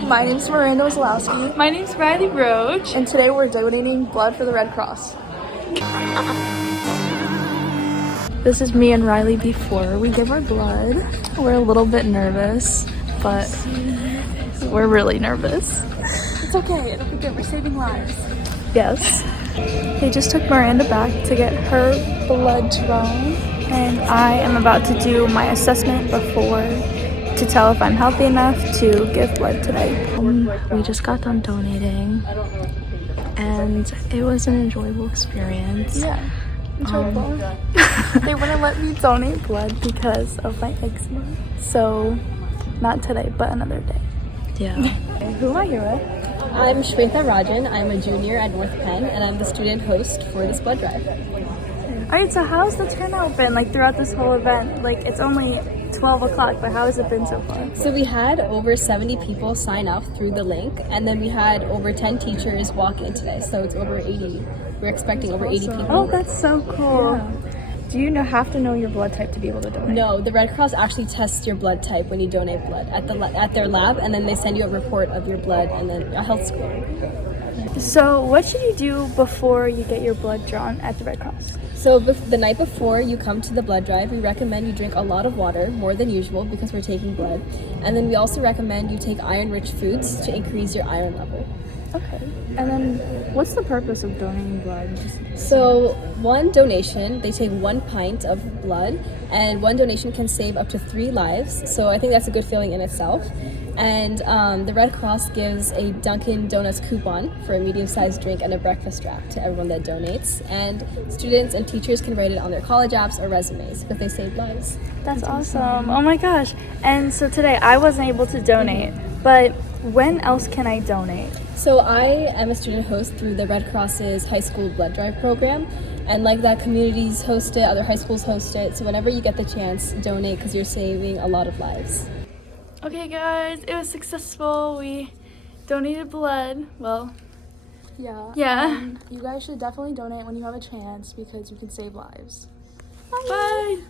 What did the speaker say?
My name's Miranda and My name's Riley Roach. and today we're donating blood for the Red Cross. This is me and Riley before we give our blood. We're a little bit nervous, but we're really nervous. It's okay, it'll be good. We're saving lives. Yes. They just took Miranda back to get her blood drawn, and I am about to do my assessment before to tell if I'm healthy enough to give blood today. We just got done donating, and it was an enjoyable experience. Yeah, enjoyable. They wouldn't let me donate blood because of my eczema, so not today, but another day. Yeah. Who am I here with? I'm Shweta Rajan. I'm a junior at North Penn, and I'm the student host for this blood drive. Alright, so how's the turnout been, like, throughout this whole event? Like, it's only 12 o'clock, but how has it been so far? So we had over 70 people sign up through the link, and then we had over 10 teachers walk in today, so it's over 80. We're expecting over 80 people. Oh, that's so cool. Yeah. Do you have to know your blood type to be able to donate? No, the Red Cross actually tests your blood type when you donate blood at their lab, and then they send you a report of your blood and then a health score. So what should you do before you get your blood drawn at the Red Cross? So the night before you come to the blood drive, we recommend you drink a lot of water, more than usual because we're taking blood. And then we also recommend you take iron-rich foods to increase your iron level. Okay. And then what's the purpose of donating blood? So one donation, they take 1 pint of blood, and one donation can save up to 3 lives. So I think that's a good feeling in itself. And the Red Cross gives a Dunkin' Donuts coupon for a medium-sized drink and a breakfast wrap to everyone that donates. And students and teachers can write it on their college apps or resumes because they save lives. That's awesome. Oh my gosh. And so today I wasn't able to donate, but when else can I donate? So I am a student host through the Red Cross's high school blood drive program. And like that, communities host it, other high schools host it. So whenever you get the chance, donate because you're saving a lot of lives. Okay guys, it was successful. We donated blood. Well, yeah. You guys should definitely donate when you have a chance because you can save lives. Bye.